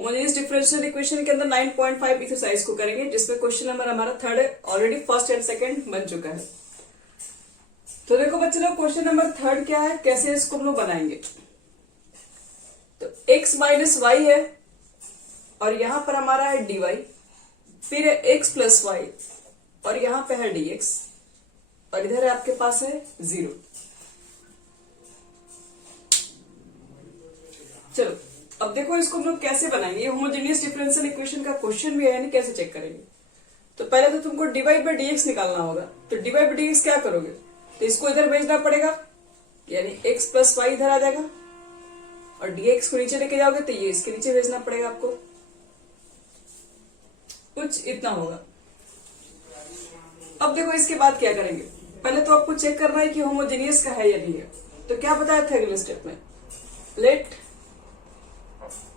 Homogeneous differential equation के अंदर 9.5 exercise को करेंगे, जिसमें क्वेश्चन नंबर हमारा थर्ड है। ऑलरेडी फर्स्ट एंड सेकंड बन चुका है। तो देखो बच्चे लोग, क्वेश्चन नंबर थर्ड क्या है, कैसे इसको हम लोग बनाएंगे। तो x माइनस वाई है और यहां पर हमारा है dy, फिर है x प्लस वाई और यहां पे है dx, और इधर आपके पास है 0। चलो अब देखो इसको हम लोग कैसे बनाएंगे। ये होमोजेनियस डिफरेंशियल इक्वेशन का क्वेश्चन भी है, यानी कैसे चेक करेंगे। तो पहले तो तुमको dy बाई dx निकालना होगा। तो dy बाई dx क्या करोगे, तो इसको इधर भेजना पड़ेगा, यानी x प्लस वाई इधर आ जाएगा, और dx को नीचे लेके जाओगे तो ये इसके नीचे भेजना पड़ेगा आपको। कुछ इतना होगा। अब देखो इसके बाद क्या करेंगे। पहले तो आपको चेक करना है कि होमोजेनियस का है या नहीं है। तो क्या बताया था अगले स्टेप में, let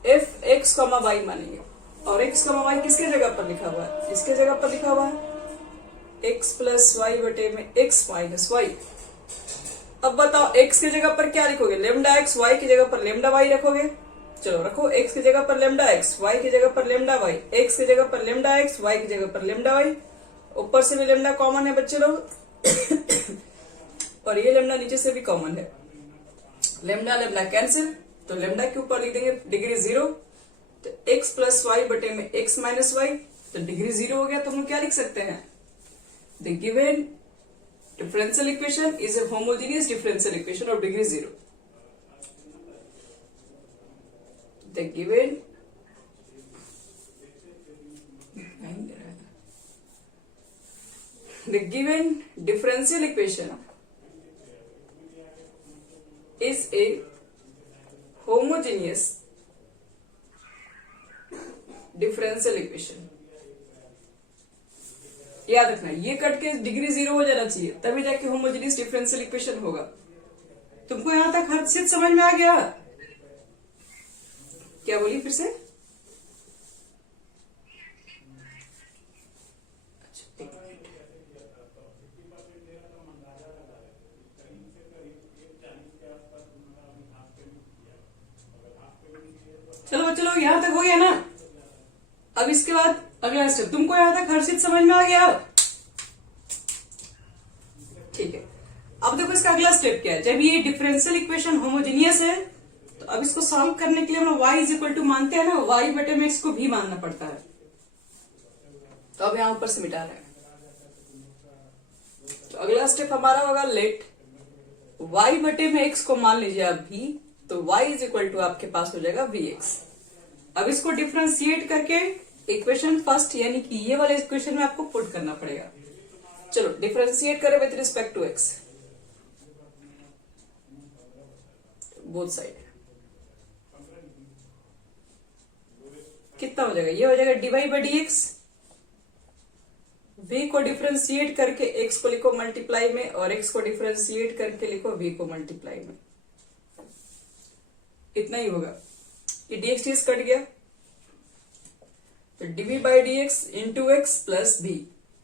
f x comma y मानेंगे, और एक्स कॉमा वाई किसके जगह पर लिखा हुआ है, इसके जगह पर लिखा हुआ है एक्स प्लस वाई बटे में एक्स माइनस वाई। अब बताओ एक्स की जगह पर क्या लिखोगे, लेमडा एक्स, वाई की जगह पर लेमडा वाई रखोगे। चलो रखो, एक्स की जगह पर लेमडा एक्स, वाई की जगह पर लेमडा वाई, एक्स की जगह पर लेमडा एक्स, वाई की जगह पर लेमडा वाई। ऊपर से भी लेमडा कॉमन है बच्चे लोग और ये लेमडा नीचे से भी कॉमन है। लेमडा लेमडा कैंसिल, तो लेमडा के ऊपर लिख देंगे डिग्री 0। तो एक्स प्लस वाई बटे में एक्स माइनस वाई, तो डिग्री 0 हो गया। तो हम क्या लिख सकते हैं, the given differential equation is a homogeneous differential equation of degree 0. The given differential equation is a homogeneous differential equation. याद रखना, ये कट के डिग्री 0 हो जाना चाहिए, तभी जाके होमोजेनियस डिफरेंशियल इक्वेशन होगा। तुमको यहां तक हर चीज समझ में आ गया? क्या बोली फिर से? चलो चलो, यहां तक हो गया ना। अब इसके बाद अगला स्टेप, तुमको यहां तक हर चीज समझ में आ गया? ठीक है। अब देखो इसका अगला स्टेप क्या है। जब ये डिफरेंशियल इक्वेशन होमोजेनियस है, तो अब इसको सॉल्व करने के लिए हम y इज इक्वल टू मानते हैं ना, y बटे में x को भी मानना पड़ता है। तो अब यहां ऊपर से मिटा रहे हैं। तो अगला स्टेप हमारा होगा, लेट y बटे में x को मान लीजिए आप v, तो y इज इक्वल टू आपके पास हो जाएगा vx। अब इसको डिफ्रेंशिएट करके इक्वेशन फर्स्ट, यानी कि ये वाले इक्वेशन में आपको पुट करना पड़ेगा। चलो डिफ्रेंशिएट करें with respect to x, both side. कितना हो जाएगा, ये हो जाएगा dy बाई dx। v को डिफ्रेंशिएट करके x को लिखो मल्टीप्लाई में, और x को डिफ्रेंशिएट करके लिखो v को मल्टीप्लाई में। इतना ही होगा। ये dx dx कट गया, तो dv by dx into x plus v,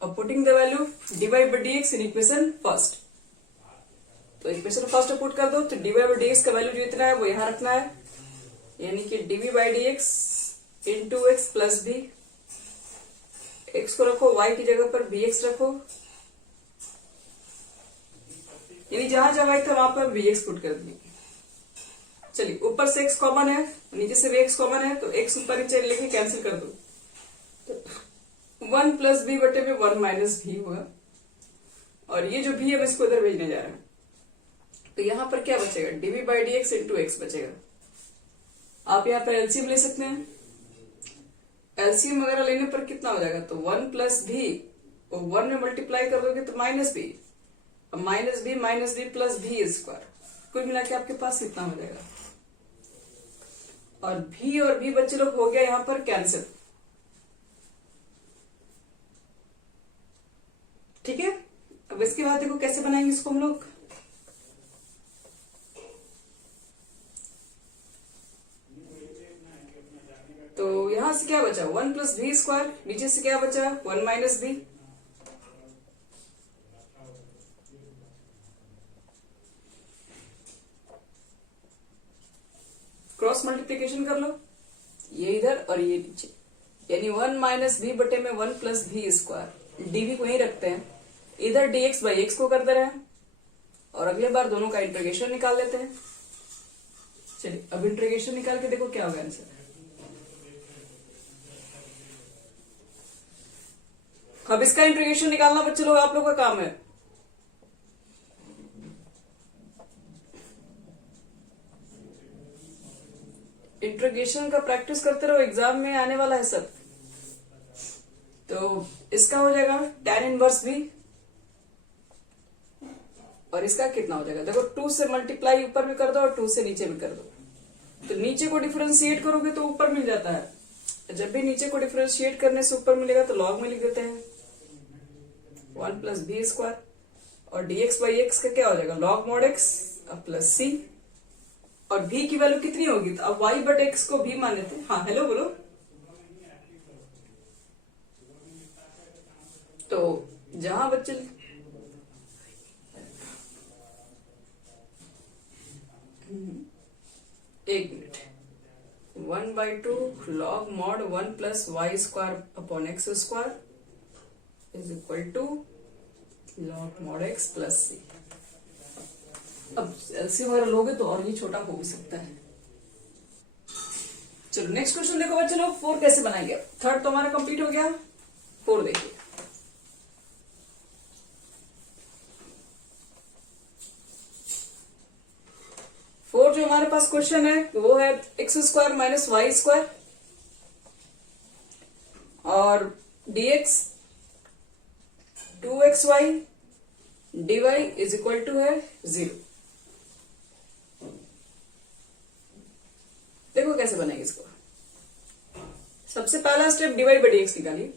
और putting the value dy by dx in equation first. तो इक्वेशन फर्स्ट पुट कर दो, तो dy by dx का वैल्यू जो इतना है वो यहां रखना है, यानी कि dv by dx into x plus v। x को रखो, y की जगह पर vx रखो, यानी जहां जहां y था वहां पर vx पुट कर दिए। चलिए, ऊपर से x कॉमन है, नीचे से भी x कॉमन है, तो x ऊपर नीचे लेके कैंसिल कर दो। तो 1 प्लस b बटे में 1 माइनस भी होगा, और ये जो भी है इसको इधर भेजने जा रहे हैं। तो यहां पर क्या बचेगा, dv by dx into x बचेगा। आप यहाँ पर एलसीएम ले सकते हैं। एलसीएम वगैरह लेने पर कितना हो जाएगा, तो 1 प्लस भी, 1 में मल्टीप्लाई कर दोगे तो minus b, minus b plus भी स्क्वायर, कुल मिला के आपके पास कितना हो जाएगा। और भी बच्चे लोग हो गया यहां पर कैंसिल। ठीक है। अब इसके बाद देखो कैसे बनाएंगे इसको हम लोग। तो यहां से क्या बचा, 1 प्लस भी स्क्वायर, नीचे से क्या बचा 1 माइनस बी। क्रॉस मल्टीप्लीकेशन कर लो, ये इधर और ये नीचे, यानी 1 माइनस भी बटे में 1 प्लस भी स्क्वायर, डीवी को यही रखते हैं, इधर dx बाई एक्स को कर दे रहे हैं और अगले बार दोनों का इंटीग्रेशन निकाल लेते हैं। चलिए अब इंटीग्रेशन निकाल के देखो क्या होगा आंसर। अब इसका इंटीग्रेशन निकालना बच्चे लोग आप लोग का काम है। इंटीग्रेशन का प्रैक्टिस करते रहो, एग्जाम में आने वाला है सब। तो इसका हो जाएगा tan इनवर्स भी, और इसका कितना हो जाएगा देखो, 2 से मल्टीप्लाई ऊपर भी कर दो और 2 से नीचे भी कर दो, तो नीचे को डिफरेंशिएट करोगे तो ऊपर मिल जाता है। जब भी नीचे को डिफरेंशिएट करने से ऊपर मिलेगा तो लॉग में लिख देते हैं 1 प्लस बी स्क्वायर, और dx बाई एक्स का क्या हो जाएगा log mod x plus c, और v की वैल्यू कितनी होगी, तो अब y बट एक्स को भी मान लेते हैं। हाँ हेलो बोलो। तो जहां बच्चे एक minute, 1/2 log mod 1 plus y square upon x square is equal to log mod x plus c. अब एलसीएम वगैरह लोगे तो और भी छोटा हो भी सकता है। चलो नेक्स्ट क्वेश्चन देखो बच्चे लोग, 4 कैसे बनाएंगे। थर्ड तो हमारा कंप्लीट हो गया, 4 देखिए। फोर जो हमारे पास क्वेश्चन है वो है x square minus y square और dx 2xy dy is equal to है 0। देखो कैसे बनेगा इसको। सबसे पहला स्टेप dy बाई dx निकालिए।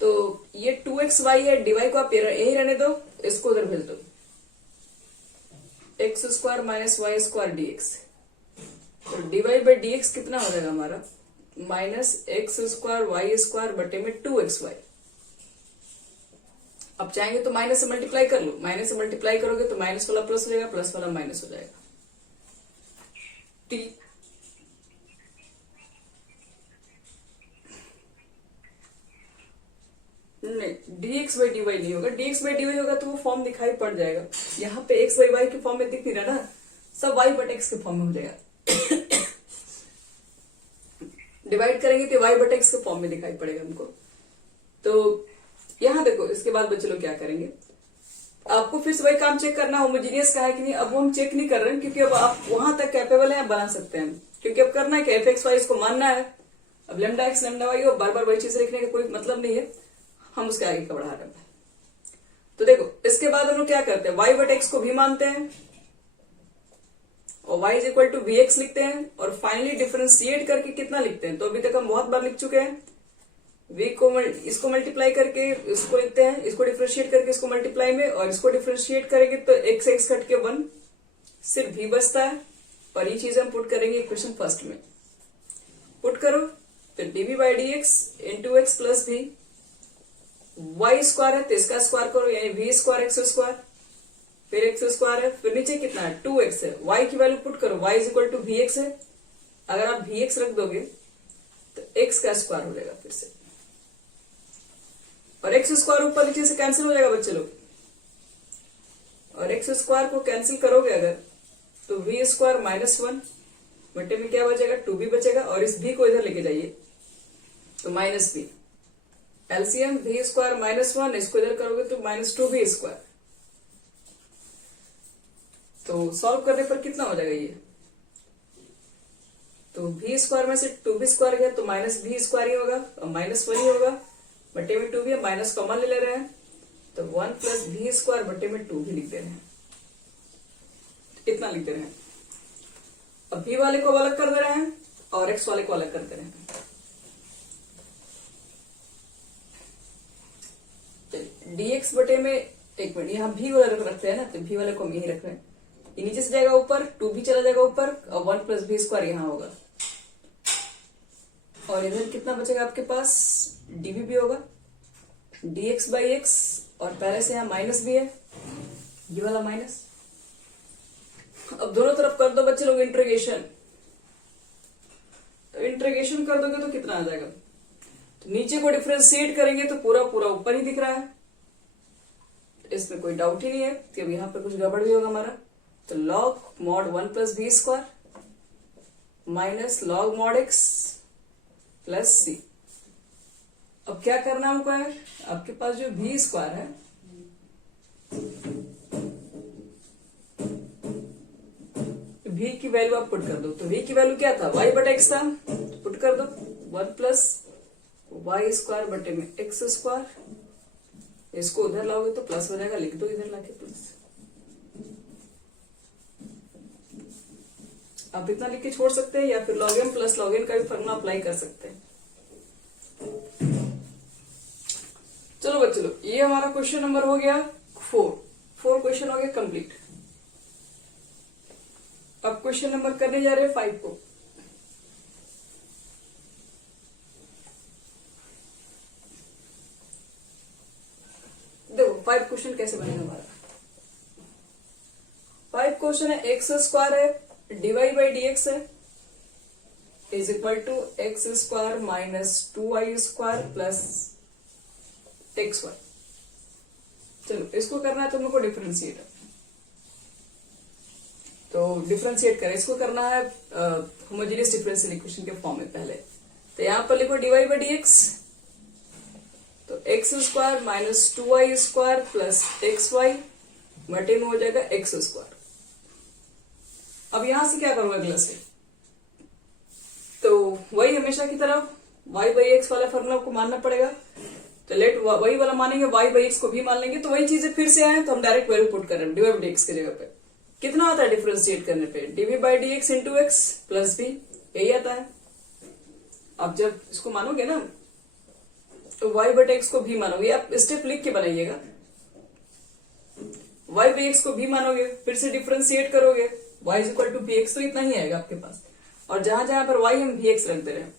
तो ये 2xy है, dy को आप यही रहने दो, इसको उधर भेज दो, x square minus y square d x. तो d y by d x कितना हो जाएगा हमारा minus x square y square बटे में 2xy। अब चाहेंगे तो माइनस से मल्टीप्लाई कर लो, माइनस से मल्टीप्लाई करोगे तो माइनस वाला प्लस हो जाएगा, प्लस वाला माइनस हो जाएगा। ठीक, नहीं dx बाई डी वाई नहीं होगा, dx बाई डी वाई होगा तो वो फॉर्म दिखाई पड़ जाएगा। यहाँ पे x बाई वाई के फॉर्म में दिख नहीं रहा ना, सब y बट x के फॉर्म में हो जाएगा। डिवाइड करेंगे तो y बट x के फॉर्म में दिखाई पड़ेगा हमको। तो यहाँ देखो, इसके बाद बच्चे लोग क्या करेंगे, आपको फिर से वही काम चेक करना, होमोजीनियस का है कि नहीं। अब वो हम चेक नहीं कर रहे हैं क्योंकि अब आप वहां तक कैपेबल हैं, बना सकते हैं। क्योंकि अब करना है कि एफ एक्स वाई इसको मानना है। अब लेमडा एक्स लेमडा वाई हो, बार बार वही चीज लिखने का कोई मतलब नहीं है, हम उसके आगे का बढ़ा रहे हैं। तो देखो इसके बाद हम लोग क्या करते हैं, y बट एक्स को भी मानते हैं और y is equal to v x लिखते हैं, और फाइनली डिफरेंशिएट करके कितना लिखते हैं, तो अभी तक हम बहुत बार लिख चुके हैं। v को इसको मल्टीप्लाई करके इसको लिखते हैं, इसको डिफरेंशिएट करके इसको मल्टीप्लाई में, और इसको डिफरेंशिएट करेंगे तो x x कट के 1 सिर्फ v बचता है। और ये चीज हम पुट करेंगे इक्वेशन फर्स्ट में। पुट करो तो dv by d x into x plus भी, वाई स्क्वायर है तो इसका स्क्वायर करो, यानी वी स्क्वायर एक्स स्क्वायर, फिर एक्स स्क्वायर है, फिर नीचे कितना है 2x है, y की वैल्यू पुट करो, y is equal to v x है। अगर आप वी एक्स रख दोगे तो x का स्क्वायर हो जाएगा फिर से, और एक्स स्क्वायर ऊपर नीचे से कैंसिल हो जाएगा बच्चे लोग। और एक्स स्क्वायर को कैंसिल करोगे अगर तो वी स्क्वायर माइनस 1 बटे में क्या बचेगा 2b बचेगा, और इस b को इधर लेके जाइए तो minus b, LCM v square minus 1, इसको इधर करोगे तो माइनस 2b स्क्वायर। तो सॉल्व करने पर कितना हो जाएगा ये, तो v स्क्वायर में से 2b स्क्वायर गया तो माइनस v स्क्वायर ही होगा, और माइनस 1 ही होगा, बटे में 2b, माइनस कॉमन ले रहे हैं तो 1 प्लस v स्क्वायर बटे में 2 भी लिख दे रहे हैं, इतना लिख दे रहे हैं। अब v वाले को अलग कर दे रहे हैं और x वाले को अलग कर दे रहे हैं। dx बटे में, एक मिनट, यहाँ v वाले को रखते हैं ना, तो v वाले को हम यही रख रहे हैं। ये नीचे से जाएगा ऊपर, 2b चला जाएगा ऊपर, और 1 प्लस v स्क्वायर यहाँ होगा, और इधर कितना बचेगा आपके पास dv भी होगा, dx बाई एक्स, और पहले से यहाँ माइनस भी है, ये वाला माइनस। अब दोनों तरफ कर दो बच्चे लोग इंटीग्रेशन, इंटीग्रेशन कर दोगे तो कितना आ जाएगा, तो नीचे को डिफरेंशिएट करेंगे तो पूरा पूरा ऊपर ही दिख रहा है, इसमें कोई डाउट ही नहीं है कि अब यहाँ पर कुछ गड़बड़ भी होगा हमारा। तो log mod 1 plus b square minus log mod x plus c. अब क्या करना हमको है, आपके पास जो बी स्क्वायर है v की वैल्यू आप पुट कर दो, तो v की वैल्यू क्या था, y बटे x था, पुट कर दो 1 प्लस वाई स्क्वायर बटे में एक्स स्क्वायर, इसको उधर लाओगे तो प्लस हो जाएगा, लिख दो इधर लाके प्लस। आप इतना लिख के छोड़ सकते हैं या फिर log m plus log n का भी फॉर्मूला अप्लाई कर सकते हैं। चलो बच्चों, ये हमारा क्वेश्चन नंबर हो गया 4 क्वेश्चन हो गया कंप्लीट। अब क्वेश्चन नंबर करने जा रहे हैं 5 को। देखो 5 क्वेश्चन कैसे बनेगा हमारा। 5 क्वेश्चन है, एक्स स्क्वायर है, डीवाई बाई डी एक्स है, is equal to x square minus 2y square plus x y. चलो इसको करना है तो हमको डिफरेंशिएट है, तो डिफरेंशिएट करें, इसको करना है होमोजेनियस डिफरेंशियल इक्वेशन के फॉर्म में पहले। तो यहां पर लिखो डीवाई बाई डी एक्स, तो x square minus 2y square plus x y बटे में हो जाएगा एक्स स्क्वायर। अब यहां से क्या करूंगा अगला स्टेप, तो वही हमेशा की तरह y बाई एक्स वाला फॉर्मूला को मानना पड़ेगा। तो लेट वही वाला मानेंगे, y बाई एक्स को भी मान लेंगे, तो वही चीजें फिर से आए तो हम डायरेक्ट वैल्यू पुट कर रहे हैं डीवाई बाई एक्स की जगह पे। कितना आता है डिफरेंशिएट करने पे, dv by d x into x plus b, यही आता है। अब जब इसको मानोगे ना तो y बटे एक्स को भी मानोगे, आप स्टेप लिख के बनाइएगा, y बाई एक्स को भी मानोगे, फिर से डिफरेंशिएट करोगे, y is equal to b x, तो इतना ही आएगा आपके पास। और जहां जहां पर y हम भी एक्स रख दे रहे हैं,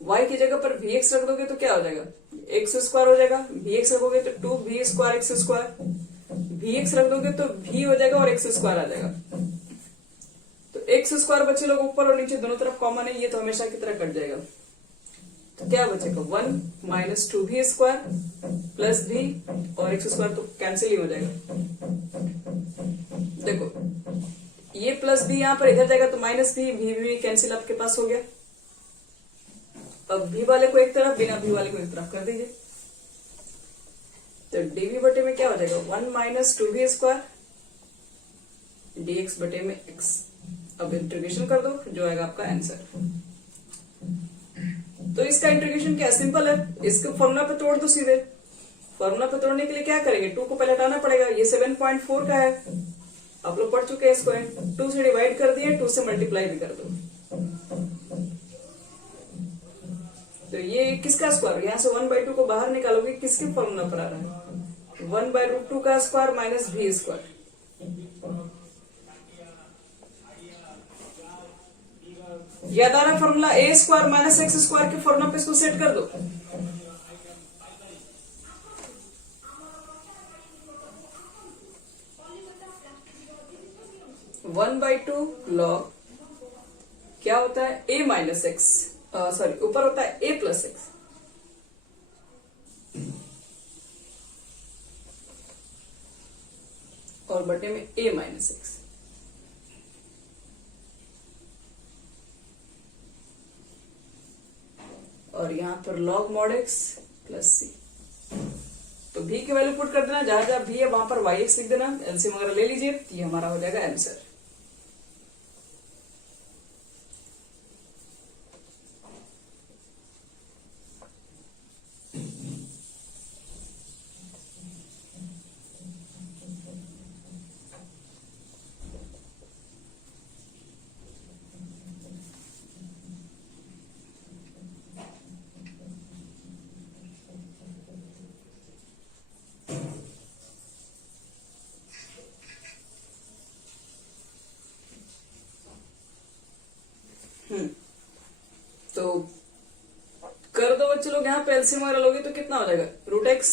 y की जगह पर भी एक्स रख दोगे तो क्या हो जाएगा, एक्स स्क्वायर हो जाएगा, भी एक्स रखोगे तो 2v स्क्वायर एक्स स्क्वायर, भी एक्स रख दोगे तो भी हो जाएगा और एक्स स्क्वायर आ जाएगा। तो एक्स स्क्वायर बच्चे लोग ऊपर और नीचे दोनों तरफ कॉमन है, ये तो हमेशा की तरह कट जाएगा। तो क्या बचेगा 1 माइनस 2v स्क्वायर प्लस भी और एक्स स्क्वायर तो कैंसिल ही हो जाएगा। देखो ये प्लस भी यहां पर इधर जाएगा तो माइनस भी कैंसिल आपके पास हो गया। अब भी वाले को एक तरफ, बिना भी वाले को एक तरफ कर दीजिए, तो डीवी बटे में क्या हो जाएगा 1 माइनस 2v स्क्वायर dx बटे में x। अब इंटीग्रेशन कर दो, जो आएगा आपका आंसर। तो इसका इंटीग्रेशन क्या सिंपल है, इसको फॉर्मूला पे तोड़ दो सीधे। फॉर्मूला पे तोड़ने के लिए क्या करेंगे, 2 को पहले हटाना पड़ेगा, ये 7.4 का है, आप लोग पढ़ चुके हैं इसको, 2 से डिवाइड कर दिए, 2 से मल्टीप्लाई भी कर दो। तो ये किसका स्क्वायर, यहां से 1/2 को बाहर निकालोगे, किसके फॉर्मूला पर आ रहा है, 1/√2 का स्क्वायर माइनस भी स्क्वायर। याद आ रहा फॉर्मूला, ए स्क्वायर माइनस एक्स स्क्वायर के फॉर्मूला पे इसको सेट कर दो। वन बाई टू लॉग क्या होता है, ए माइनस एक्स, सॉरी ऊपर होता है ए प्लस एक्स, और बटे में ए माइनस एक्स। और यहां पर log mod x प्लस सी। तो भी की वैल्यू पुट कर देना, जहां जहां भी है वहां पर वाई एक्स लिख देना, एलसीएम वगैरह ले लीजिए, ये हमारा हो जाएगा आंसर। तो कर दो बच्चे लोग, यहाँ पे एलसीएम वगैरह लोगे तो कितना हो जाएगा, √x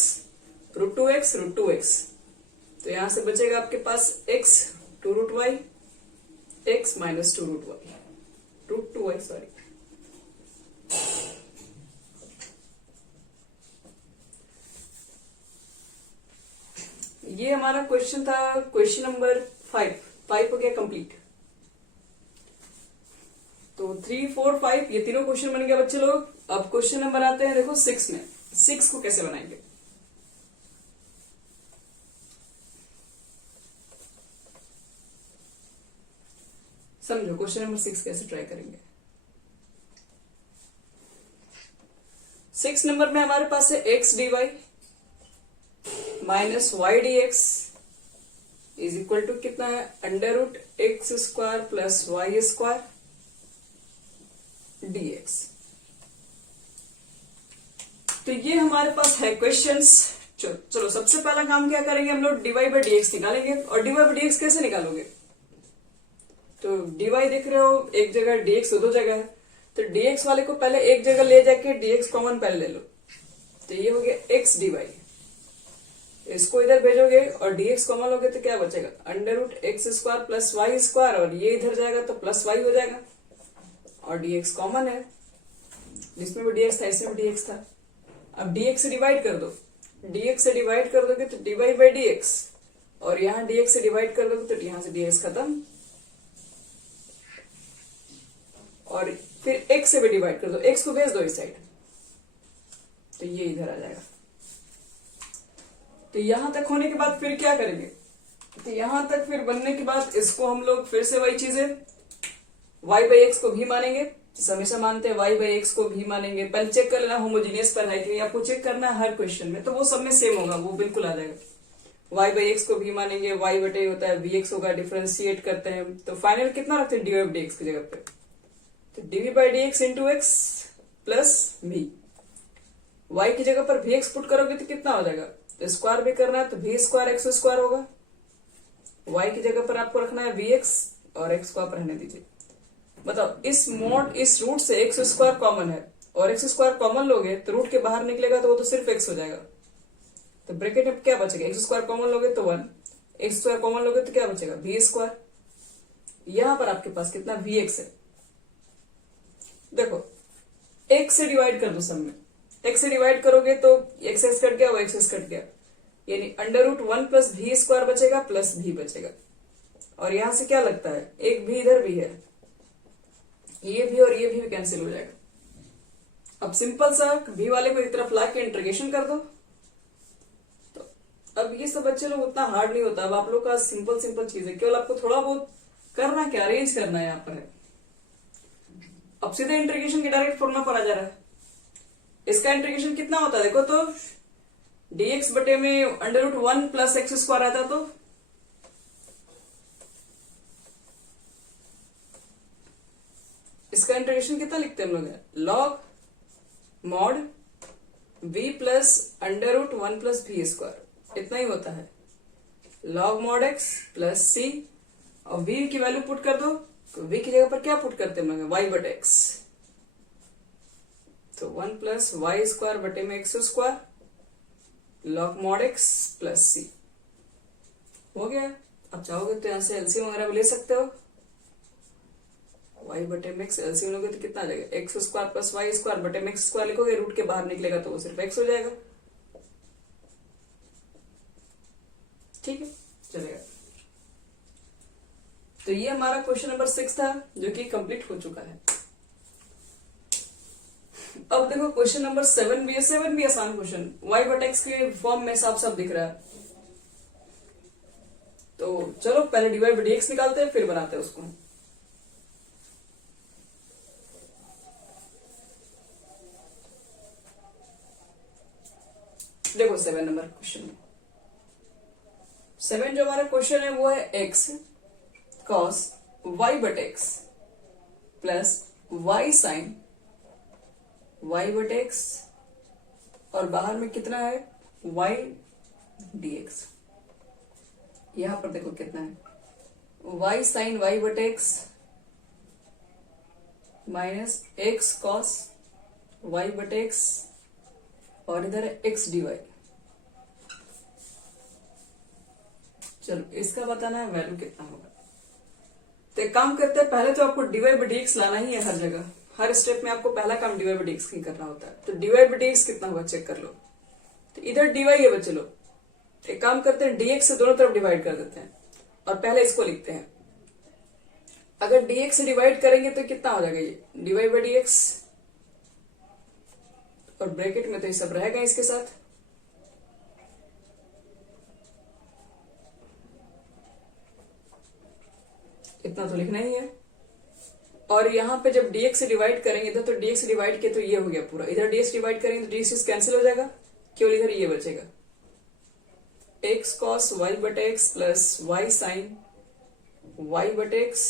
√2x √2x। तो यहां से बचेगा आपके पास x 2√y, x minus 2√y, √2y sorry, ये हमारा क्वेश्चन था, क्वेश्चन नंबर 5 हो गया कंप्लीट। तो 3, 4, 5 ये तीनों क्वेश्चन बन गया बच्चे लोग। अब क्वेश्चन नंबर आते हैं देखो 6 में। 6 को कैसे बनाएंगे, समझो। क्वेश्चन नंबर 6 कैसे ट्राई करेंगे। 6 नंबर में हमारे पास है x dy minus y d x is equal to कितना है, under root x square plus y square dx। तो ये हमारे पास है क्वेश्चंस। चलो सबसे पहला काम क्या करेंगे हम लोग, dy बाई dx निकालेंगे। और dy बाई dx कैसे निकालोगे, तो dy देख रहे हो एक जगह, dx दो जगह है, तो dx वाले को पहले एक जगह ले जाके dx कॉमन पहले ले लो। तो ये हो गया x dy, इसको इधर भेजोगे और dx कॉमन लोगे तो क्या बचेगा, under root x square plus y square, और ये इधर जाएगा तो प्लस वाई हो जाएगा, और dx कॉमन है, जिसमें भी dx था इसमें भी dx था। अब dx से डिवाइड कर दो, dx से डिवाइड कर दोगे तो dy बाई dx, और यहाँ dx से डिवाइड कर दोगे तो यहाँ से dx खत्म, और फिर x से भी डिवाइड कर दो, x को भेज दो इस साइड, तो ये इधर आ जाएगा। तो यहां तक होने के बाद फिर क्या करेंगे, तो यहां तक फिर बनने के बाद इसको हम लोग फिर से वही चीजें y बाई एक्स को भी मानेंगे, तो हमेशा मानते हैं y बाई एक्स को भी मानेंगे। पहले चेक कर लेना होमोजीनियस पर है कि नहीं, आपको चेक करना है हर क्वेश्चन में, तो वो सब में सेम होगा, वो बिल्कुल आ जाएगा। y बाई एक्स को भी मानेंगे, y बटे होता है vx होगा, डिफरेंशिएट करते हैं, तो फाइनल कितना रखते हैं dy बाई dx की जगह पे, तो D by d x into x plus भी, वाई की जगह पर भी एक्स पुट करोगे तो कितना हो जाएगा, तो स्क्वायर भी करना है तो भी स्क्वायर एक्स स्क्वायर होगा, वाई की जगह पर आपको रखना है वी एक्स और एक्स को आप रहने दीजिए। बताओ इस रूट से एक्स स्क्वायर कॉमन है, और एक्स स्क्वायर कॉमन लोगे तो रूट के बाहर निकलेगा तो वो तो सिर्फ एक्स हो जाएगा, तो ब्रैकेट में क्या बचेगा, एक्स स्क्वायर कॉमन लोगे तो 1, एक्स स्क्वायर कॉमन लोगे तो क्या बचेगा वी स्क्वायर। यहां पर आपके पास कितना वी एक्स है, देखो x से डिवाइड कर दो सब में, x से डिवाइड करोगे तो x कट गया, वो x कट गया, यानी अंडर रूट 1 प्लस भी स्क्वायर बचेगा प्लस भी बचेगा, और यहां से क्या लगता है एक भी इधर भी है, ये भी और ये भी कैंसिल हो जाएगा। अब सिंपल सा भी वाले को एक तरफ ला के इंटीग्रेशन कर दो। तो अब ये सब बच्चे लोग उतना हार्ड नहीं होता, अब आप लोग का सिंपल चीज है, केवल आपको थोड़ा बहुत करना क्या, अरेंज करना है यहाँ पर। अब सीधे इंटीग्रेशन के डायरेक्ट फॉर्मूला पर आ जा रहा है। इसका इंटीग्रेशन कितना होता है देखो, तो dx बटे में under root 1 plus x square आता, तो इसका इंटीग्रेशन कितना लिखते हैं हम लोग, log mod v plus under root 1 plus भी स्क्वायर, इतना ही होता है, log mod x plus c, और v की वैल्यू पुट कर दो, तो v की जगह पर क्या पुट करते हैं y बटे एक्स, तो 1 प्लस वाई स्क्वायर बटे में x square, log mod x plus c हो गया। अब चाहोगे तो यहां से एलसीएम वगैरह भी ले सकते हो, y बटे में एक्स एलसीएम लोगे तो कितना आ जाएगा, x square plus y square बटे में एक्स स्क्वायर लिखोगे, रूट के बाहर निकलेगा तो वो सिर्फ एक्स हो जाएगा। ठीक है, चलेगा। तो ये हमारा क्वेश्चन नंबर 6 था, जो कि कंप्लीट हो चुका है। अब देखो क्वेश्चन नंबर 7 भी है, 7 भी आसान क्वेश्चन, y बट एक्स के फॉर्म में साफ साफ दिख रहा है। तो चलो पहले dy बट dx निकालते हैं, फिर बनाते हैं उसको। देखो 7 नंबर क्वेश्चन में, 7 जो हमारा क्वेश्चन है वो है x cos y बट x plus y sine y बट एक्स, और बाहर में कितना है y dx। यहां पर देखो कितना है y साइन y बट x minus x cos y बट एक्स, और इधर है x dy। चलो इसका बताना है वैल्यू कितना होगा। तो एक काम करते हैं, पहले तो आपको dy बाई dx लाना ही है हर जगह, हर स्टेप में आपको पहला काम dy बाई dx ही करना होता है। तो dy बाई dx कितना होगा चेक कर लो। तो इधर dy है बच्चे लो, एक काम करते हैं, dx से दोनों तरफ डिवाइड कर देते हैं और पहले इसको लिखते हैं। अगर dx से डिवाइड करेंगे तो कितना हो जाएगा, ये dy बाई dx, और ब्रैकेट में तो ये सब रहेगा इसके साथ। इतना तो लिखना ही है। और यहां पे जब dx से डिवाइड करेंगे इधर, तो dx से डिवाइड किया तो ये हो गया पूरा, इधर dx डिवाइड करेंगे तो dx कैंसिल हो जाएगा, केवल इधर ये बचेगा x cos y बटे x plus y sine y बटे x,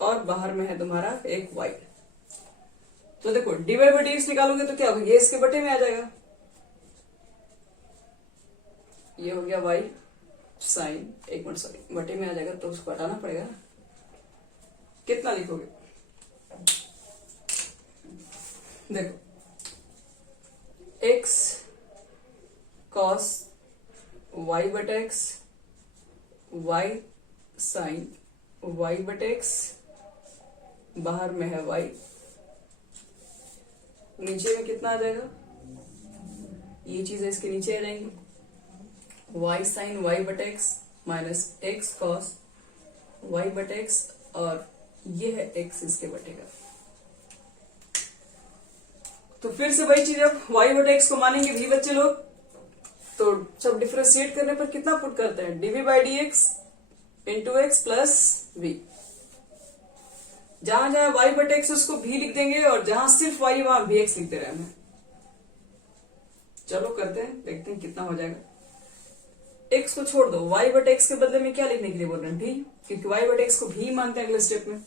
और बाहर में है तुम्हारा एक y। तो देखो dy बटे x निकालोगे तो क्या होगा, ये इसके बटे में आ जाएगा, ये हो गया y साइन, एक मिनट सॉरी, बटे में आ जाएगा तो उसको हटाना पड़ेगा ना। कितना लिखोगे, देखो x cos y बटे x, y साइन y बटे x, बाहर में है y, नीचे में कितना आ जाएगा, ये चीजें इसके नीचे आ जाएंगी, y साइन y बटे x minus x cos y बटे x, और ये है x इसके बटे का। तो फिर से वही चीज, अब y बटे x को मानेंगे भी बच्चे लोग, तो सब डिफरेंशिएट करने पर कितना पुट करते हैं, dv by dx into x plus v। जहां जहां y बटे x उसको v लिख देंगे, और जहां सिर्फ y वहां vx लिखते रहे हैं। चलो करते हैं, देखते हैं कितना हो जाएगा। x को छोड़ दो, y बटे x के बदले में क्या लिखने के लिए बोल रहे हैं, v, क्योंकि y बटे x को v मानते हैं अगले स्टेप में।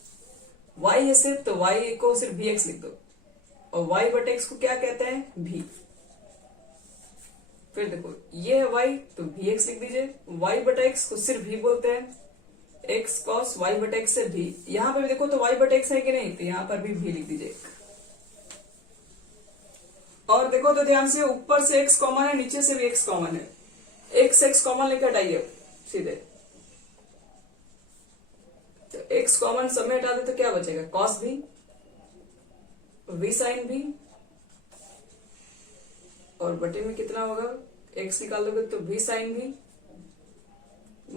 y है सिर्फ, तो y को सिर्फ vx लिख दो, और y बटे x को क्या कहते हैं, v। फिर देखो ये है y, तो vx लिख दीजिए, y बटे x को सिर्फ v बोलते हैं, x cos y बटे x से v। यहां पर भी देखो तो y बटे x है कि नहीं, तो यहां पर भी v लिख दीजिए। और देखो तो ध्यान से, ऊपर से x कॉमन है, नीचे से भी x कॉमन है, x कॉमन लेकर हटाइए सीधे, तो x कॉमन सब में हटा दे तो क्या बचेगा, cos v, v sine v, और बटे में कितना होगा, x निकाल दोगे तो v sine v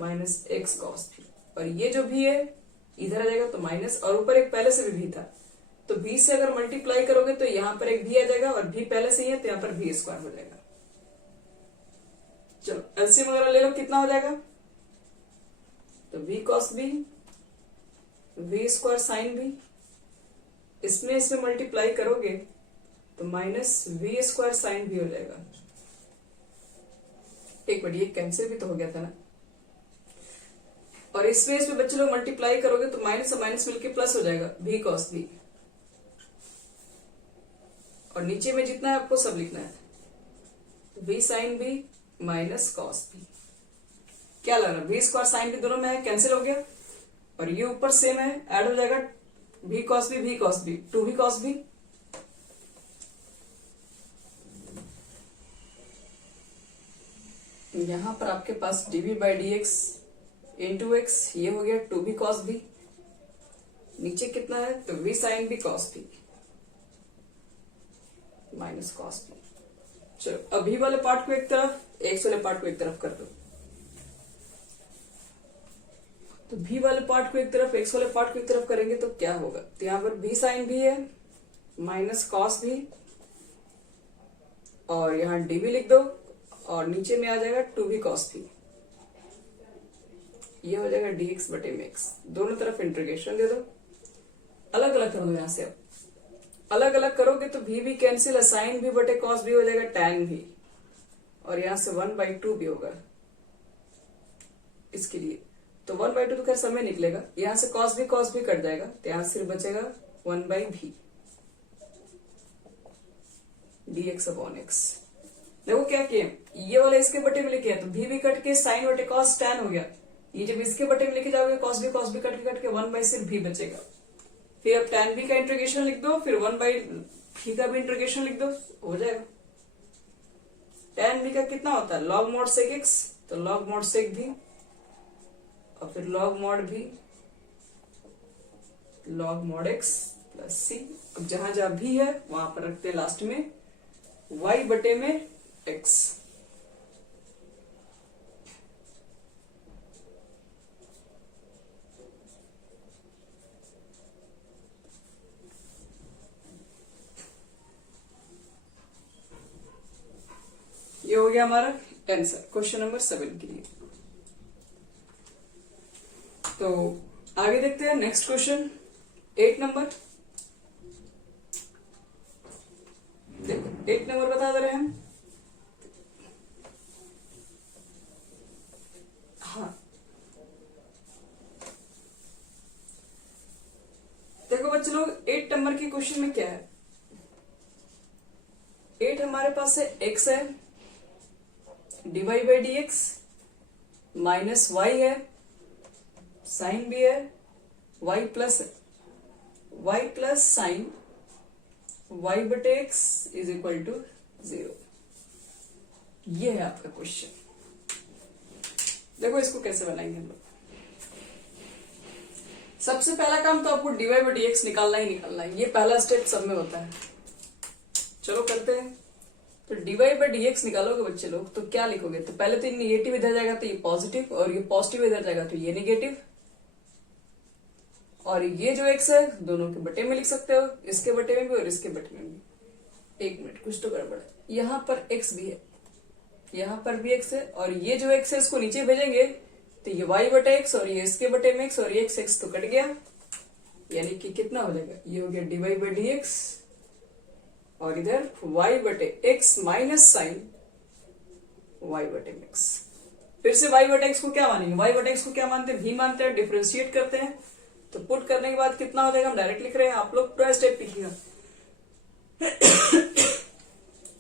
minus x cos v, और ये जो v है इधर आ जाएगा तो माइनस, और ऊपर एक पहले से भी v था, तो v से अगर मल्टीप्लाई करोगे तो यहां पर एक v आ जाएगा, और v पहले से ही है तो यहां पर v स्क्वायर हो जाएगा। चलो एलसीएम वगैरह ले लो, कितना हो जाएगा, तो v cos v, v square sine v, इसमें मल्टीप्लाई करोगे तो minus v square sine v हो जाएगा। एक मिनट, ये कैंसिल भी तो हो गया था ना, और इसमें बच्चे लोग मल्टीप्लाई करोगे तो माइनस और माइनस मिलके प्लस हो जाएगा, v cos v, और नीचे में जितना है आपको सब लिखना है, v sine v minus cos v। क्या लग रहा है, v स्क्वायर साइन v दोनों में है, कैंसिल हो गया, और ये ऊपर सेम है, ऐड हो जाएगा, v cos v 2v cos v, यहां पर आपके पास dv by dx into x, ये हो गया 2v cos v, नीचे कितना है, तो v sine v cos v minus cos v। चलो अभी वाले पार्ट को एक तरफ, x वाले पार्ट को एक तरफ कर दो, तो v वाले पार्ट को एक तरफ, x वाले पार्ट को एक तरफ करेंगे तो क्या होगा, तो यहां पर v साइन v है माइनस cos v, और यहां dv लिख दो, और नीचे में आ जाएगा 2v cos v, ये हो जाएगा dx बटे में x। दोनों तरफ इंटीग्रेशन दे दो, अलग अलग कर दो, यहां से अब अलग अलग करोगे तो v भी कैंसिल है, साइन v बटे cos v हो जाएगा tan v, और यहां से 1/2 भी होगा इसके लिए, तो 1/2 तो खैर समय निकलेगा, यहां से cos v कट जाएगा, तो यहां सिर्फ बचेगा 1/v dx अपॉन x। देखो क्या किए, ये वाला इसके बटे में लिखे, तो v भी कट के साइन बटे cos tan हो गया, ये जब इसके बटे में लेके जाओगे cos v कट के 1 सिर्फ v बचेगा, फिर अब tan v का इंटीग्रेशन लिख दो, फिर 1/v का भी इंटीग्रेशन लिख दो, हो जाएगा। tan v का कितना होता है, log mod sec x, तो log mod sec v, और फिर log mod v log mod x plus c। अब जहां जहां v है वहां पर रखते हैं लास्ट में y बटे में x। हो गया हमारा आंसर क्वेश्चन नंबर 7 के लिए। तो आगे देखते हैं नेक्स्ट क्वेश्चन 8 नंबर। देखो 8 नंबर बता दे रहे हैं हम। हाँ देखो बच्चे लोग 8 नंबर के क्वेश्चन में क्या है, 8 हमारे पास है x है, dy by d x minus y है, साइन भी है, y प्लस है, y प्लस साइन y बटे एक्स इज इक्वल टू 0। ये है आपका क्वेश्चन। देखो इसको कैसे बनाएंगे हम लोग। सबसे पहला काम तो आपको dy बाई डी एक्स निकालना ही निकालना है, ये पहला स्टेप सब में होता है। चलो करते हैं। तो dy बाई डी एक्स निकालोगे बच्चे लोग तो क्या लिखोगे, तो पहले तो ये निगेटिव इधर जाएगा तो ये पॉजिटिव, और ये पॉजिटिव इधर जाएगा तो ये निगेटिव, और ये जो x है दोनों के बटे में लिख सकते हो, इसके बटे में भी और इसके बटे में भी। एक मिनट कुछ तो गड़बड़ है, यहाँ पर x भी है, यहाँ पर भी x है, और ये जो x है इसको नीचे भेजेंगे तो ये y बटे x और ये इसके बटे में x, और ये x तो कट गया, यानी कि कितना हो जाएगा, ये हो गया dy बाई डी एक्स, और इधर y बटे x माइनस साइन y बटे x। फिर से y बटे x को क्या मानेंगे, y बटे x को क्या मानते हैं, भी मानते हैं, डिफ्रेंशिएट करते हैं। तो पुट करने के बाद कितना हो जाएगा, हम डायरेक्ट लिख रहे हैं, आप लोग पूरा स्टेप लिखिएगा।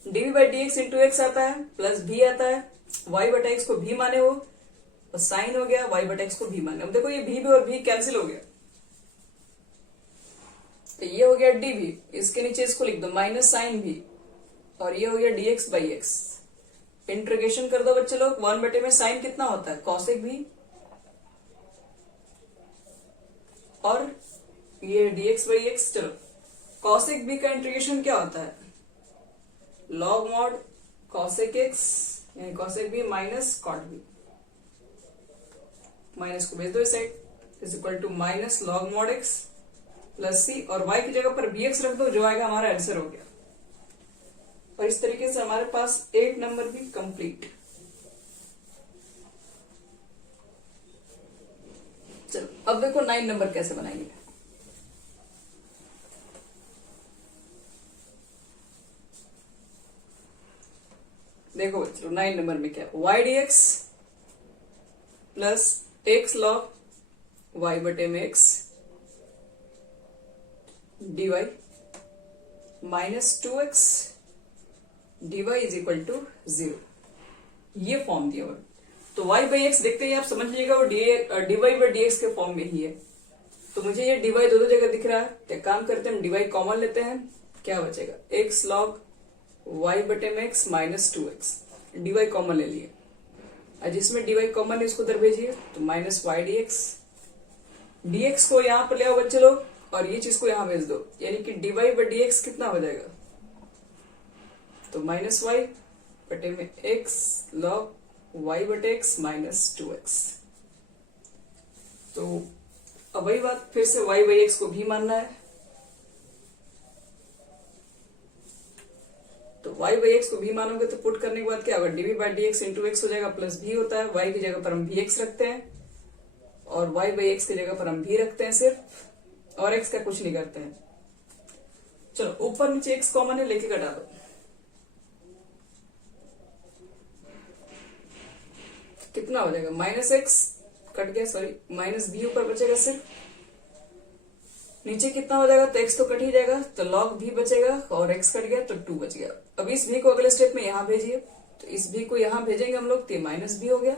D by d x into x आता है प्लस भी आता है, y बटा एक्स को भी माने हो और साइन हो गया, y बटा एक्स को भी माने। अब देखो ये भी और भी कैंसिल हो गया, तो ये हो गया डी भी, इसके नीचे इसको लिख दो माइनस साइन भी, और ये हो गया D x by x. Integration कर दो बच्चे लोग, 1 बटे में साइन कितना होता है, कॉसेक भी, और ये dx बाई एक्स। चलो कॉसेक बी का इंटीग्रेशन क्या होता है, लॉग मॉड कॉसेक एक्स यानी cosec b minus cot b, minus को भेज दो इस side, is equal to minus log mod x plus c, और y की जगह पर bx रख दो, जो आएगा हमारा आंसर हो गया। और इस तरीके से हमारे पास 8 नंबर भी कंप्लीट। चलो अब देखो 9 नंबर कैसे बनाएंगे। देखो बच्चों 9 नंबर में क्या है, y d x plus x log y बटे में x d y minus 2x d y is equal to 0, ये फॉर्म दिया हुआ। तो y बाई एक्स देखते ही आप समझ लीजिएगा वो d y by d x के फॉर्म में ही है। तो मुझे ये डी वाई दो जगह दिख रहा है, क्या काम करते हैं हम डी वाई कॉमन लेते हैं, क्या बचेगा एक्स लॉग y बटे में x माइनस 2x, डी वाई कॉमन ले लिए, और जिसमें डी वाई कॉमन है उसको उधर भेजिए, तो माइनस वाई डी एक्स को यहाँ पर ले आओ बच्चे लोग, और ये चीज को यहाँ भेज दो, यानी कि d y by d x कितना हो जाएगा, तो माइनस वाई बटे में x लॉग y बटे एक्स माइनस 2x। तो अब वही बात, फिर से y बाई एक्स को भी मानना है, तो y बाई एक्स को भी मानोगे तो पुट करने के बाद क्या होगा, dv by d x into x हो जाएगा, प्लस भी होता है, y की जगह पर हम भी एक्स रखते हैं, और y बाई एक्स की जगह पर हम भी रखते हैं सिर्फ, और x का कुछ नहीं करते हैं। चलो ऊपर नीचे x कॉमन है, लेके घटा दो, कितना हो जाएगा, माइनस एक्स कट गया, सॉरी माइनस बी ऊपर बचेगा सिर्फ, नीचे कितना हो जाएगा, तो x तो कट ही जाएगा, तो log भी बचेगा, और x कट गया तो 2 बच गया। अब इस भी को अगले स्टेप में यहां भेजिए, तो इस भी को यहां भेजेंगे हम लोग, तो माइनस भी हो गया।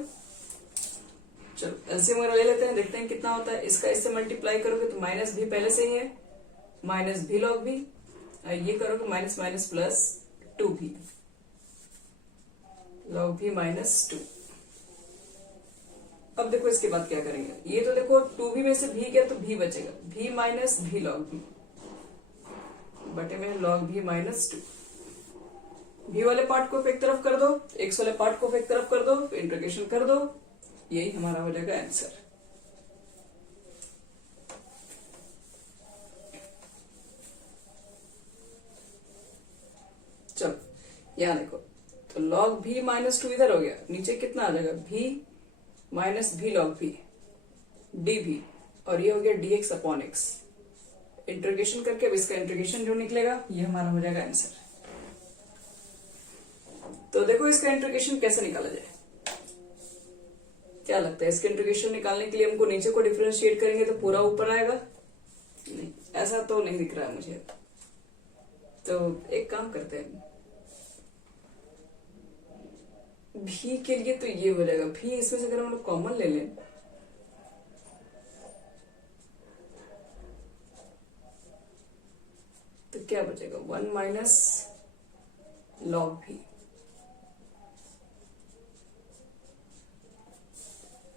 चलो एलसीएम वगैरह ले लेते हैं, देखते हैं कितना होता है, इसका इससे मल्टीप्लाई करोगे तो माइनस भी पहले से ही है, माइनस भी लॉग भी, ये करोगे माइनस माइनस प्लस 2 भी, लॉग भी माइनस 2। अब देखो इसके बाद क्या करेंगे, ये तो देखो 2b में से भी गया तो भी बचेगा, भी माइनस भी लॉग भी बटे में लॉग भी माइनस 2। भी वाले पार्ट को एक तरफ कर दो, एक्स वाले पार्ट को एक तरफ कर दो, इंटीग्रेशन कर दो, यही हमारा हो जाएगा आंसर। चलो यहां देखो तो log v माइनस 2 इधर हो गया, नीचे कितना आ जाएगा v minus v log v dv, और ये हो गया dx अपॉन x। इंटीग्रेशन करके अब इसका इंटीग्रेशन जो निकलेगा ये हमारा हो जाएगा आंसर। तो देखो इसका इंटीग्रेशन कैसे निकाला जाए, क्या लगता है? इसके इंटीग्रेशन निकालने के लिए हमको नीचे को डिफरेंशिएट करेंगे तो पूरा ऊपर आएगा? नहीं, ऐसा तो नहीं दिख रहा है मुझे। तो एक काम करते हैं, भी के लिए तो ये हो जाएगा, भी इसमें से अगर हम लोग कॉमन ले लें तो क्या बचेगा? 1 माइनस लॉग भी।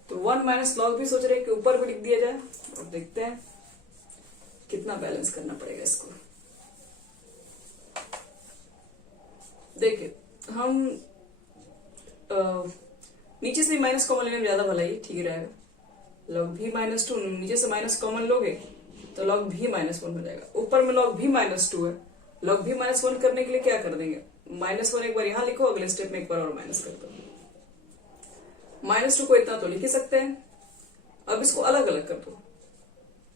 तो 1 माइनस लॉग भी सोच रहे हैं कि ऊपर भी लिख दिया जाए, और देखते हैं कितना बैलेंस करना पड़ेगा इसको। देखिए हम नीचे से माइनस कॉमन लेने में ज्यादा भलाई ठीक रहेगा। लॉग भी माइनस 2, नीचे से माइनस कॉमन लोगे तो लॉग भी माइनस 1 हो जाएगा। ऊपर में लॉग भी माइनस 2 है, लॉग भी माइनस 1 करने के लिए क्या कर देंगे? -1 एक बार यहां लिखो, अगले स्टेप में एक बार और माइनस कर दो। -2 को इतना तो लिख ही सकते हैं। अब इसको अलग अलग कर दो,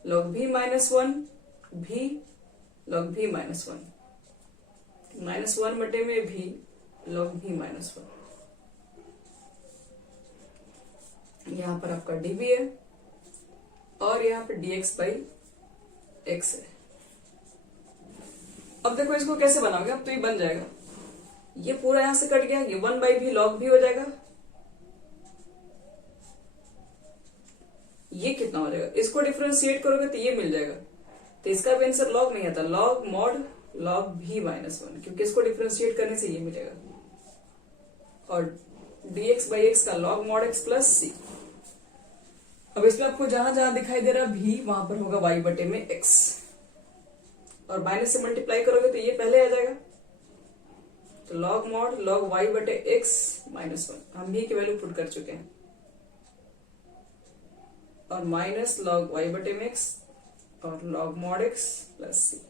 लॉग भी माइनस 1 भी लॉग भी माइनस 1, -1 बटे में भी लॉग भी माइनस 1। यहां पर आपका dv है और यहाँ पे dx बाई x है। अब देखो इसको कैसे बनाओगे? अब तो ये बन जाएगा, ये पूरा यहां से कट गया, ये 1 बाई भी लॉग भी हो जाएगा। ये कितना हो जाएगा? इसको डिफरेंशिएट करोगे तो ये मिल जाएगा। तो इसका भी आंसर लॉग नहीं आता, लॉग मॉड लॉग भी माइनस 1, क्योंकि इसको डिफरेंशिएट करने से ये मिलेगा। और dx बाई x का log mod x plus c। अब इसमें आपको जहां जहां दिखाई दे रहा भी वहां पर होगा y बटे में x, और माइनस से मल्टीप्लाई करोगे तो ये पहले आ जाएगा। तो लॉग मॉड लॉग y बटे x माइनस 1 हम भी की वैल्यू पुट कर चुके हैं, और माइनस लॉग y बटे में x और log mod x plus c।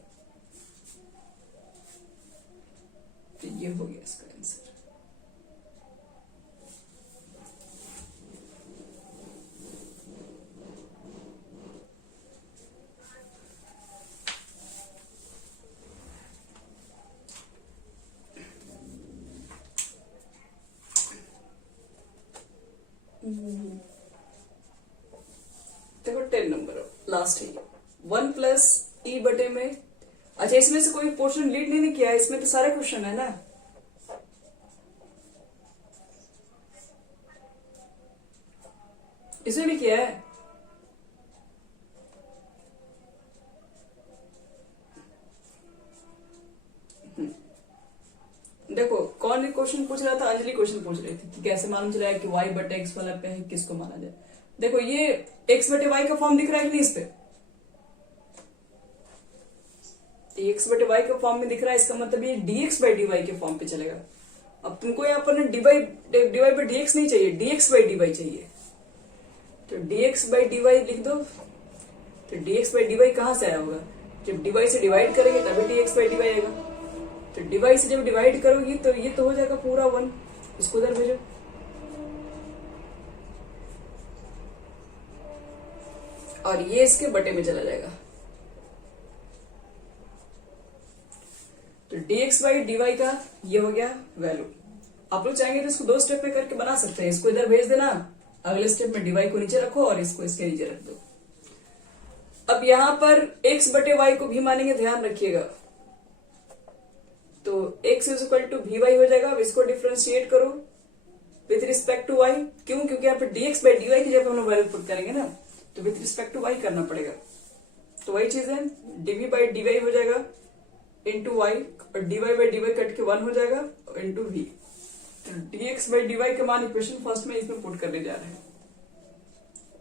तो ये हो गया इसका आंसर। देखो 10 नंबर लास्ट है, 1 प्लस ई बटे में। अच्छा, इसमें से कोई पोर्शन लीड नहीं किया है, इसमें तो सारे क्वेश्चन है ना। इसमें भी किया है। देखो कौन क्वेश्चन पूछ रहा था? अंजलि क्वेश्चन पूछ रही थी कि कैसे मालूम चला है कि y बटे x वाला पे है, किसको माना जाए। देखो ये x बटे y का फॉर्म दिख रहा है कि नहीं? इस पे x बटे y के फॉर्म में दिख रहा है, इसका मतलब ये dx बाई dy के फॉर्म पे चलेगा। अब तुमको यहाँ पर dy बाई dx नहीं चाहिए, dx बाई dy चाहिए। तो dx बाई dy लिख दो। तो dx बाई dy कहां से आया होगा? जब dy से डिवाइड करेंगे तभी dx बाई dy आएगा। तो dy से जब डिवाइड करोगी तो ये तो हो जाएगा पूरा 1, इसको उधर भेजो। और ये इसके बटे में चला जाएगा। तो dx बाई dy का ये हो गया वैल्यू। आप लोग चाहेंगे तो इसको 2 स्टेप में करके बना सकते हैं। इसको इधर भेज देना, अगले स्टेप में dy को नीचे रखो और इसको इसके नीचे रख दो। अब यहां पर x बटे y को भी मानेंगे, ध्यान रखिएगा। तो x इज इक्वल टू भी वाई हो जाएगा। अब इसको डिफरेंशिएट करो विथ रिस्पेक्ट टू y। क्यों? क्योंकि यहाँ पे dx बाई dy की जब हम लोग वैल्यू पुट करेंगे ना, तो विथ रिस्पेक्ट टू y करना पड़ेगा। तो वही चीज है, dv बाई dy हो जाएगा इंटू y, और dy बाई dy कट के 1 हो जाएगा इंटू v। तो dx बाई dy के मान इक्वेशन फर्स्ट में इसमें पुट करने जा रहे हैं।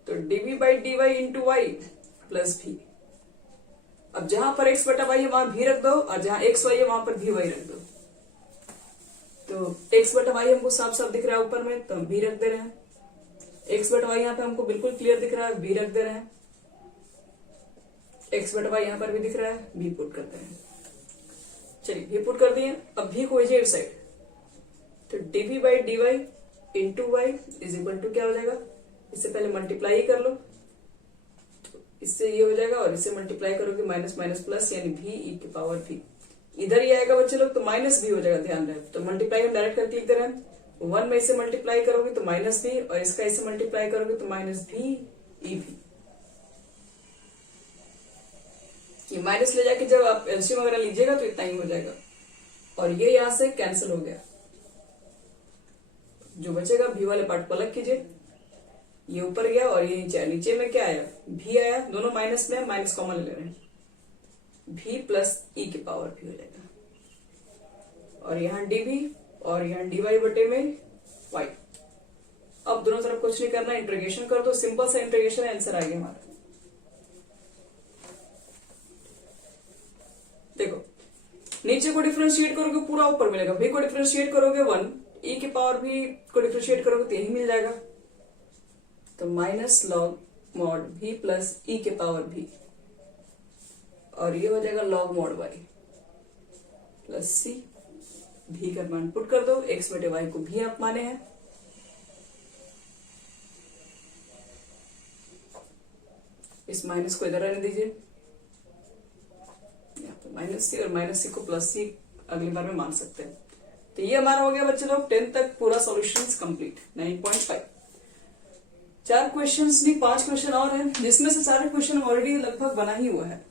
तो dv by dy into y plus v। अब जहां पर x बटा y है वहां भी रख दो, और जहां x y है वहां पर भी y रख दो। तो x बटा y हमको साफ साफ दिख रहा है ऊपर में, तो हम भी रख दे रहे हैं। x बटा y यहाँ पे हमको बिल्कुल क्लियर दिख रहा है, भी रख दे रहे हैं। x बटा y यहाँ पर भी दिख रहा है, भी पुट करते हैं। चलिए भी पुट कर दिए। अब भी को भेजिए इस साइड, तो dv by dy into y is equal to क्या हो जाएगा, इससे पहले मल्टीप्लाई ही कर लो, तो इससे ये हो जाएगा और इससे मल्टीप्लाई करोगे माइनस माइनस प्लस यानी v ई की पावर v, इधर ही आएगा बच्चे लोग तो माइनस भी हो जाएगा, ध्यान रहे। तो मल्टीप्लाई हम डायरेक्ट करके लिख दे रहे हैं, 1 में इसे मल्टीप्लाई करोगे तो माइनस भी, और इसका इसे मल्टीप्लाई करोगे तो माइनस भी ई भी। ये माइनस ले जाके जब आप एलसीएम वगैरह लीजिएगा तो इतना ही हो जाएगा, और ये यहां से कैंसिल हो गया। जो बचेगा भी वाले पार्ट को अलग कीजिए, ये ऊपर गया और ये नीचे आया, नीचे में क्या आया भी आया, दोनों माइनस में, माइनस कॉमन ले रहे हैं, भी प्लस ई की पावर भी हो जाएगा, और यहाँ डीवी और यहाँ डीवाई बटे में वाई। अब दोनों तरफ कुछ नहीं करना, इंटीग्रेशन कर दो, सिंपल सा इंटीग्रेशन है, आंसर आ गया हमारा। देखो नीचे को डिफरेंशिएट करोगे पूरा ऊपर मिलेगा, भी को डिफरेंशिएट करोगे 1, ई की पावर भी को डिफरेंशिएट करोगे तो यही मिल जाएगा, तो माइनस लॉग मॉड भी प्लस ई के पावर भी, और ये हो जाएगा लॉग मॉड वाई प्लस सी। भी का मान पुट कर दो, एक्स बटे वाई को भी आप माने हैं, इस माइनस को इधर रहने दीजिए, माइनस सी और माइनस सी को प्लस सी अगली बार में मान सकते हैं। तो ये हमारा हो गया बच्चे लोग 10 तक पूरा सॉल्यूशंस कंप्लीट 9.5। 4 क्वेश्चंस नहीं 5 क्वेश्चन और हैं, जिसमें से सारे क्वेश्चन ऑलरेडी लगभग बना ही हुआ है।